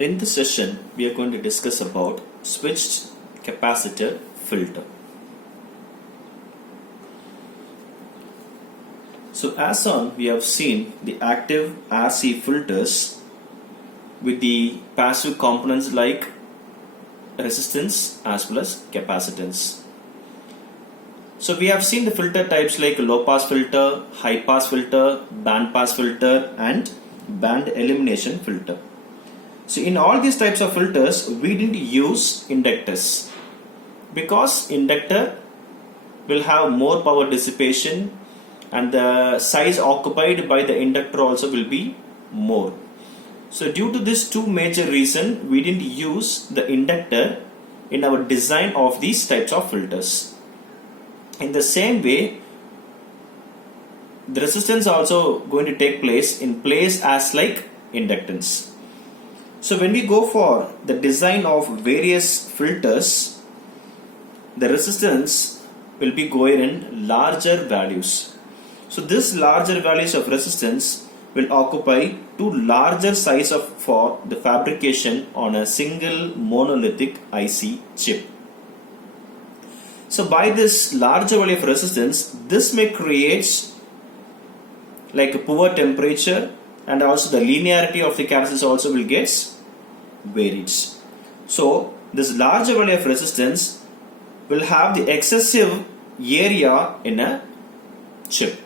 In this session, we are going to discuss about switched capacitor filter. So as on, we have seen the active RC filters with the passive components like resistance as well as capacitance. So we have seen the filter types like low pass filter, high pass filter, band pass filter and band elimination filter. So in all these types of filters, we didn't use inductors because inductor will have more power dissipation and the size occupied by the inductor also will be more. So due to this two major reasons, we didn't use the inductor in our design of these types of filters. In the same way, the resistance also going to take place in place as like inductance. So when we go for the design of various filters, the resistance will be going in larger values. So this larger values of resistance will occupy two larger size for the fabrication on a single monolithic IC chip. So by this larger value of resistance, this may create like a poor temperature, and also the linearity of the capacitors also will get varied. So this larger value of resistance will have the excessive area in a chip.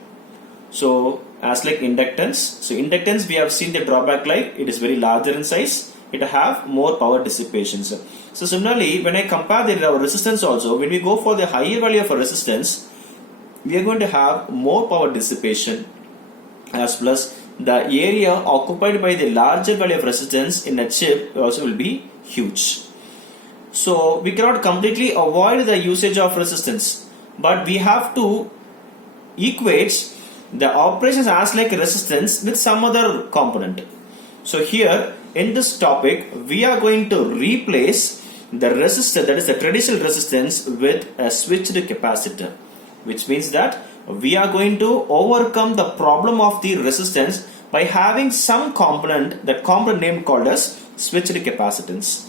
So as like inductance, so inductance we have seen the drawback like it is very larger in size, it have more power dissipation. So similarly, when I compare the resistance also, when we go for the higher value of a resistance, we are going to have more power dissipation as well as the area occupied by the larger value of resistance in a chip also will be huge. So we cannot completely avoid the usage of resistance, but we have to equate the operations as like resistance with some other component. So here in this topic, we are going to replace the resistor, that is the traditional resistance, with a switched capacitor, which means that we are going to overcome the problem of the resistance by having some component, that component name called as switched capacitance.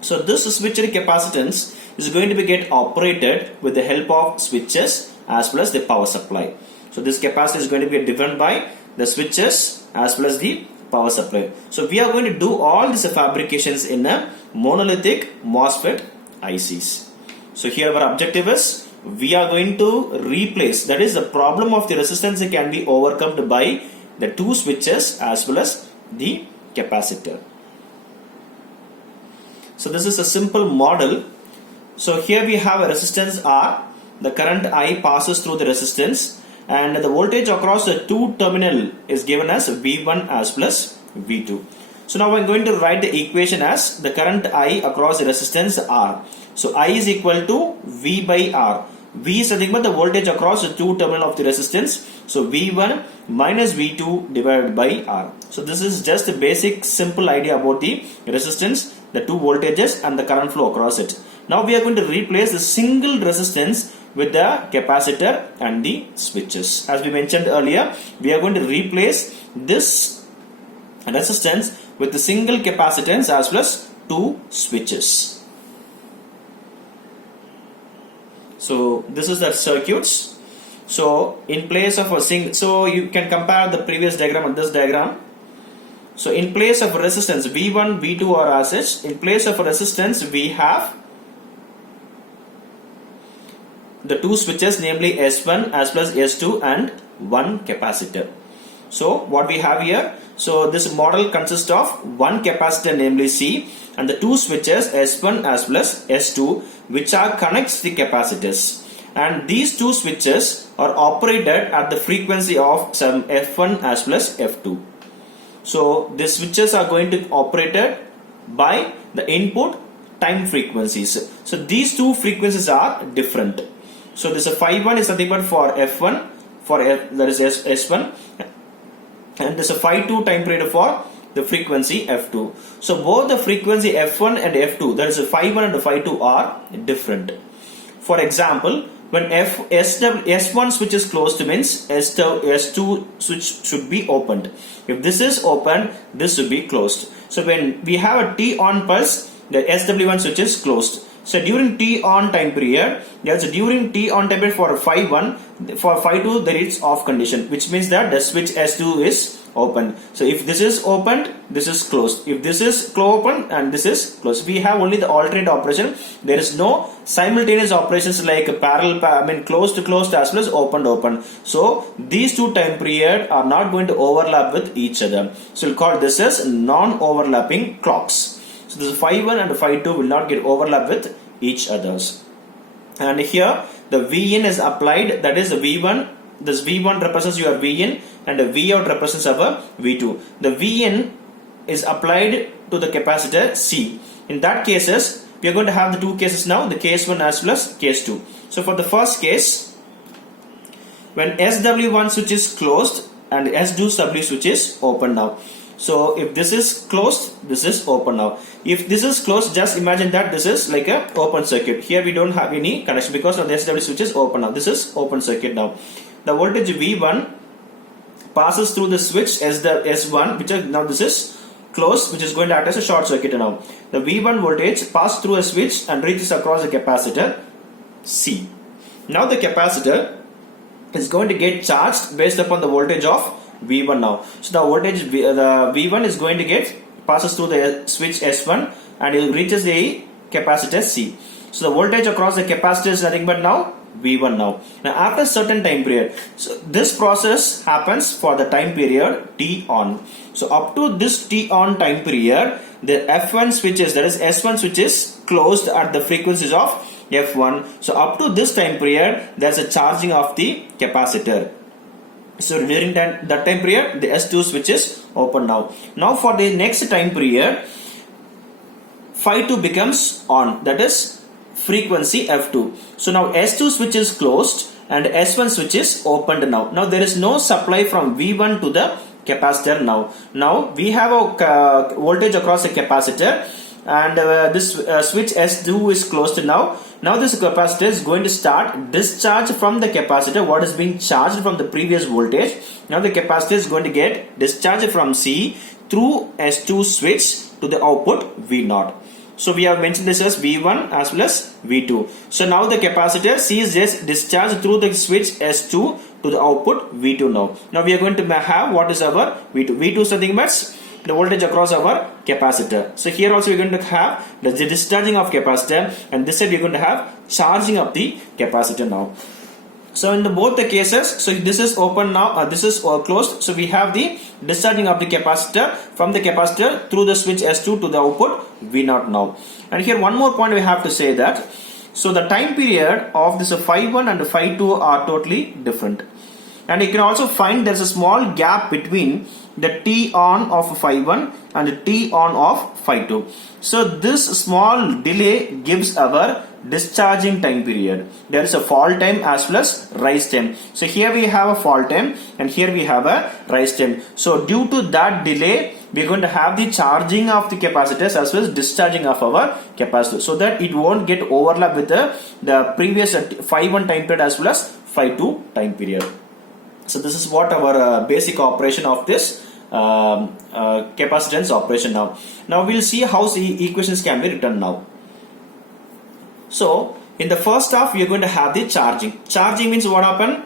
So this switched capacitance is going to be get operated with the help of switches as well as the power supply. So this capacitor is going to be driven by the switches as well as the power supply. So we are going to do all these fabrications in a monolithic MOSFET ICs. So here our objective is we are going to replace, that is the problem of the resistance can be overcome by the two switches as well as the capacitor. So this is a simple model. So here we have a resistance R, the current I passes through the resistance, and the voltage across the two terminal is given as V1 as plus V2. So now I'm going to write the equation as the current I across the resistance R. So I is equal to V by R. V is nothing but the voltage across the two terminal of the resistance. So V1 minus V2 divided by R. So this is just a basic simple idea about the resistance, the two voltages and the current flow across it. Now we are going to replace the single resistance with the capacitor and the switches. As we mentioned earlier, we are going to replace this resistance with the single capacitance as well as two switches. So this is the circuits. So in place of a single, so you can compare the previous diagram and this diagram. So in place of resistance V1, V2 are as such. In place of resistance we have the two switches, namely S1 as well as S2 and one capacitor. So what we have here, so this model consists of one capacitor, namely C, and the two switches S1 as well as S2, which are connects the capacitors. And these two switches are operated at the frequency of some F1 as well as F2. So these switches are going to operated by the input time frequencies. So these two frequencies are different. So this phi 1 is nothing but for F1, for that is S1, and this phi 2 time period for the frequency F2. So both the frequency F1 and F2, that is phi 1 and phi 2, are different. For example, when S1 switch is closed means S2 switch should be opened. If this is open, this should be closed. So when we have a T on pulse, the SW1 switch is closed. So during T on time period, during T on time period for phi 1, for phi 2 there is off condition, which means that the switch S2 is open. So if this is opened, this is closed. If this is open and this is closed, we have only the alternate operation. There is no simultaneous operations like parallel, closed to closed as well as open to open. So these two time period are not going to overlap with each other. So we'll call this as non-overlapping clocks. So this phi 1 and phi 2 will not get overlap with each others. And here the Vin is applied, that is the V1. This V1 represents your Vin and the Vout represents our V2. The Vin is applied to the capacitor C. In that cases, we are going to have the two cases now, the case 1 as well as case 2. So for the first case, when SW1 switch is closed and S2W switch is open now. So if this is closed, this is open now. If this is closed, just imagine that this is like a open circuit. Here we don't have any connection because the SW switch is open now. This is open circuit now. The voltage V1 passes through the switch as the S1, which is now this is closed, which is going to act as a short circuit now. The V1 voltage passes through a switch and reaches across the capacitor C. Now the capacitor is going to get charged based upon the voltage of V1 now. So the voltage the V1 is going to get passes through the switch S1 and it reaches the capacitor C. So the voltage across the capacitor is nothing but now V1 now. Now after certain time period, so this process happens for the time period T on. So up to this T on time period, the F1 switches, that is S1 switch is closed at the frequencies of F1. So up to this time period, there's a charging of the capacitor. So during that time period, the S2 switch is open now. Now for the next time period, phi 2 becomes on, that is frequency F2. So now S2 switch is closed and S1 switch is opened now. Now there is no supply from V1 to the capacitor now. Now we have a voltage across the capacitor and this switch S2 is closed now. Now this capacitor is going to start discharge from the capacitor what is being charged from the previous voltage. Now the capacitor is going to get discharge from C through S2 switch to the output V0. So we have mentioned this as V1 as well as V2. So now the capacitor C is just discharged through the switch S2 to the output V2 now. Now we are going to have what is our V2. V2 is nothing but the voltage across our capacitor. So here also we are going to have the discharging of capacitor and this side we are going to have charging of the capacitor now. So in both the cases, so this is open now, this is closed. So we have the discharging of the capacitor from the capacitor through the switch S2 to the output V0 now. And here one more point we have to say that, so the time period of this phi 1 and phi 2 are totally different. And you can also find there's a small gap between the T on of phi 1 and the T on of phi 2. So this small delay gives our discharging time period. There is a fall time as well as rise time. So here we have a fall time and here we have a rise time. So due to that delay, we are going to have the charging of the capacitors as well as discharging of our capacitor, so that it won't get overlap with the previous phi 1 time period as well as phi 2 time period. So this is what our basic operation of this capacitance operation now. Now we will see how the equations can be written now. So in the first half we are going to have the charging. Charging means what happen?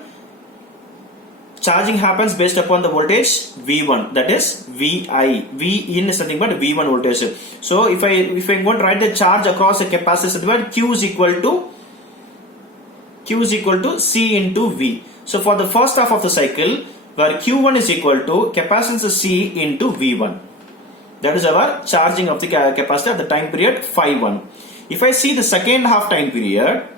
Charging happens based upon the voltage V1, that is VI. V in is nothing but V1 voltage. So if I'm going to write the charge across the capacitor, Q is equal to C into V. So for the first half of the cycle, where Q1 is equal to capacitance C into V1. That is our charging of the capacitor at the time period phi 1. If I see the second half time period,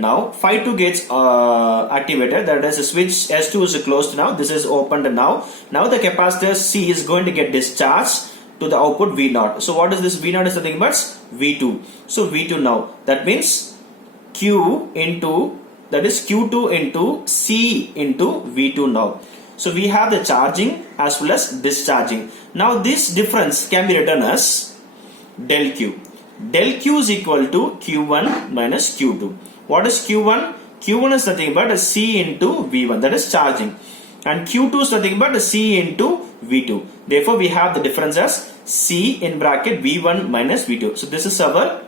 now phi 2 gets activated, that is the switch S2 is closed now, this is opened now. Now the capacitor C is going to get discharged to the output V0. So what is this? V0 is nothing but V2. So V2 now, that means Q into, that is Q2 into C into V2 now. So we have the charging as well as discharging. Now this difference can be written as del Q. del Q is equal to Q1 minus Q2. What is Q1? Q1 is nothing but a C into V1, that is charging. And Q2 is nothing but a C into V2. Therefore, we have the difference as C in bracket V1 minus V2. So, this is our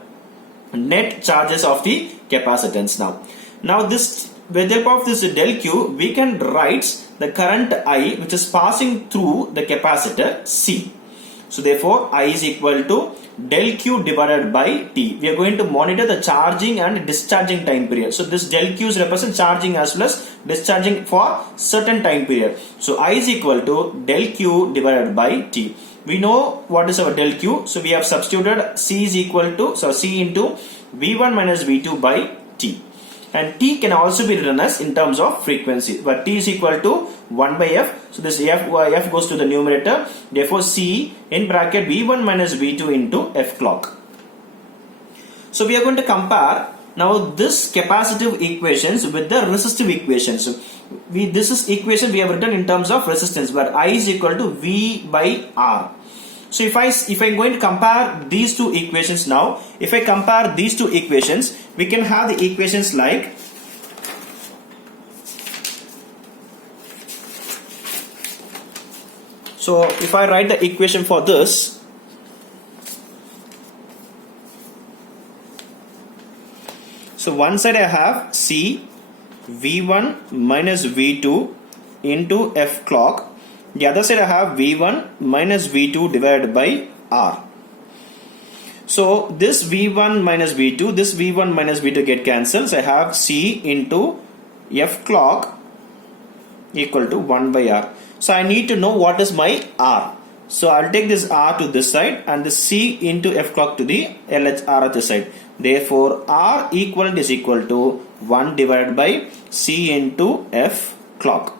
net charges of the capacitance now. Now, this with the help of this del Q, we can write the current I which is passing through the capacitor C. So, therefore, I is equal to del Q divided by T. We are going to monitor the charging and discharging time period. So, this del Q represents charging as well as discharging for certain time period. So, I is equal to del Q divided by T. We know what is our del Q. So, we have substituted C is equal to, so C into V1 minus V2 by T. And T can also be written as in terms of frequency, but T is equal to 1 by F. So this F goes to the numerator. Therefore, C in bracket V1 minus V2 into F clock. So we are going to compare now this capacitive equations with the resistive equations. This is equation we have written in terms of resistance, where I is equal to V by R. So if I'm going to compare these two equations now, if I compare these two equations, we can have the equations like so if I write the equation for this, so one side I have C V1 minus V2 into F clock. The other side I have V1 minus V2 divided by R. So this V1 minus V2, this V1 minus V2 get cancelled. So I have C into F clock equal to 1 by R. So I need to know what is my R. So I'll take this R to this side and the C into F clock to the LHR at this side. Therefore R equivalent is equal to 1 divided by C into F clock.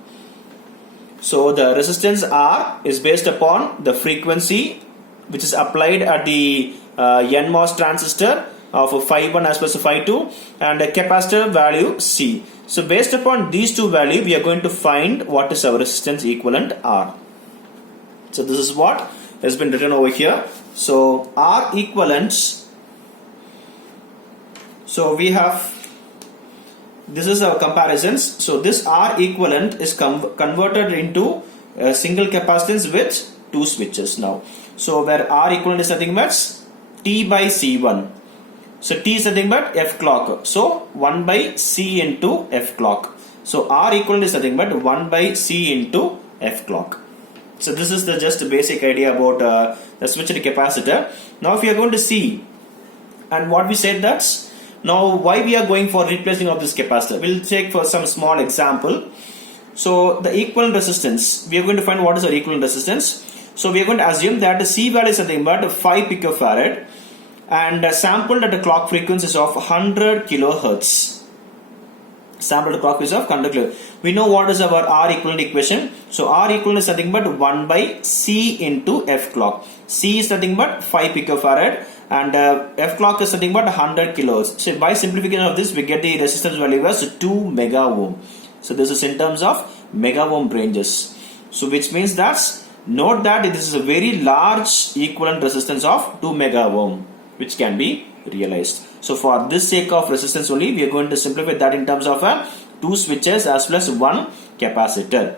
So the resistance R is based upon the frequency which is applied at the NMOS transistor of phi 1 as well as phi 2 and a capacitor value C. So based upon these two values, we are going to find what is our resistance equivalent R. So this is what has been written over here. So R equivalents. So we have, this is our comparisons. So this R equivalent is converted into a single capacitance with two switches now. So where R equivalent is nothing but T by C1. So T is nothing but F clock. So 1 by C into F clock. So R equivalent is nothing but 1 by C into F clock. So this is the just basic idea about the switched capacitor. Now if you are going to see, and what we said, that's now why we are going for replacing of this capacitor. We'll take for some small example. So the equivalent resistance, we are going to find what is our equivalent resistance. So we are going to assume that the C value is nothing but 5 picofarad and sampled at a clock frequencies of 100 kilohertz. Sampled at a clock frequency of 100 kilohertz. We know what is our R equivalent equation. So R equivalent is nothing but 1 by C into F clock. C is nothing but 5 picofarad and F clock is nothing but 100 kilohertz. So by simplification of this, we get the resistance value as 2 mega ohm. So this is in terms of mega ohm ranges. So which means that note that this is a very large equivalent resistance of 2 mega ohm, which can be realized. So for this sake of resistance only, we are going to simplify that in terms of two switches as well as one capacitor.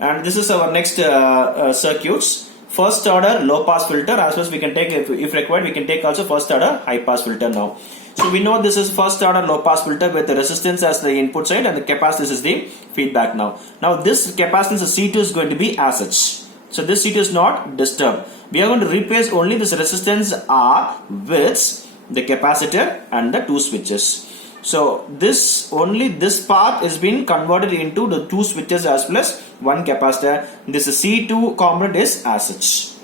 And this is our next circuits. First order low pass filter, as well as we can take, if required, we can take also first order high pass filter now. So we know this is first order low pass filter with the resistance as the input side and the capacitance is the feedback now. Now this capacitance C2 is going to be as such. So this C2 is not disturbed. We are going to replace only this resistance R with the capacitor and the two switches. So this only this part is being converted into the two switches as well as one capacitor. This C2 component is as such.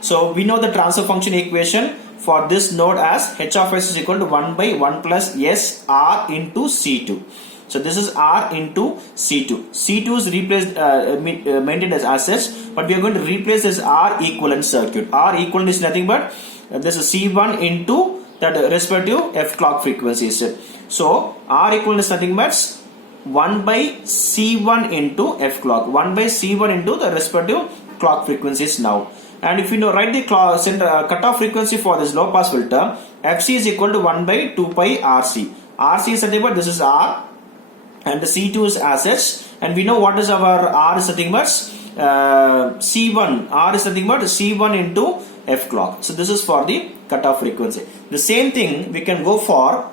So we know the transfer function equation for this node as H of S is equal to 1 by 1 plus S R into C2. So this is R into C2. C2 is replaced, maintained as such, but we are going to replace this R equivalent circuit. R equivalent is nothing but this is C1 into that respective F clock frequencies. So R equivalent is nothing but 1 by C1 into F clock. 1 by C1 into the respective clock frequencies now. And if you know, write the cutoff frequency for this low pass filter, FC is equal to 1 by 2 pi RC. RC is nothing but this is R, and the C2 is as such, and we know what is our R is nothing but C1. R is nothing but C1 into F clock. So this is for the cutoff frequency. The same thing we can go for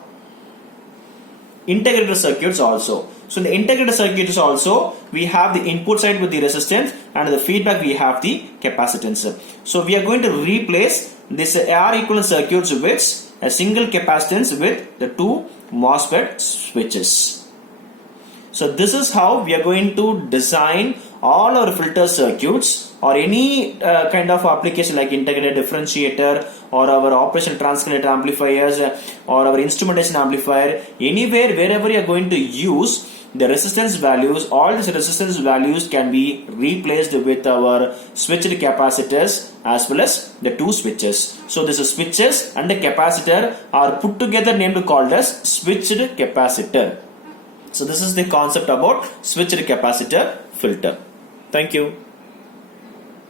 integrated circuits also. So in the integrated circuits also, we have the input side with the resistance, and the feedback we have the capacitance. So we are going to replace this R equivalent circuits with a single capacitance with the two MOSFET switches. So this is how we are going to design all our filter circuits, or any kind of application like integrated differentiator, or our operation transconnect amplifiers, or our instrumentation amplifier. Anywhere, wherever you are going to use the resistance values, all these resistance values can be replaced with our switched capacitors as well as the two switches. So this is switches and the capacitor are put together, named called as switched capacitor. So this is the concept about switched capacitor filter. Thank you.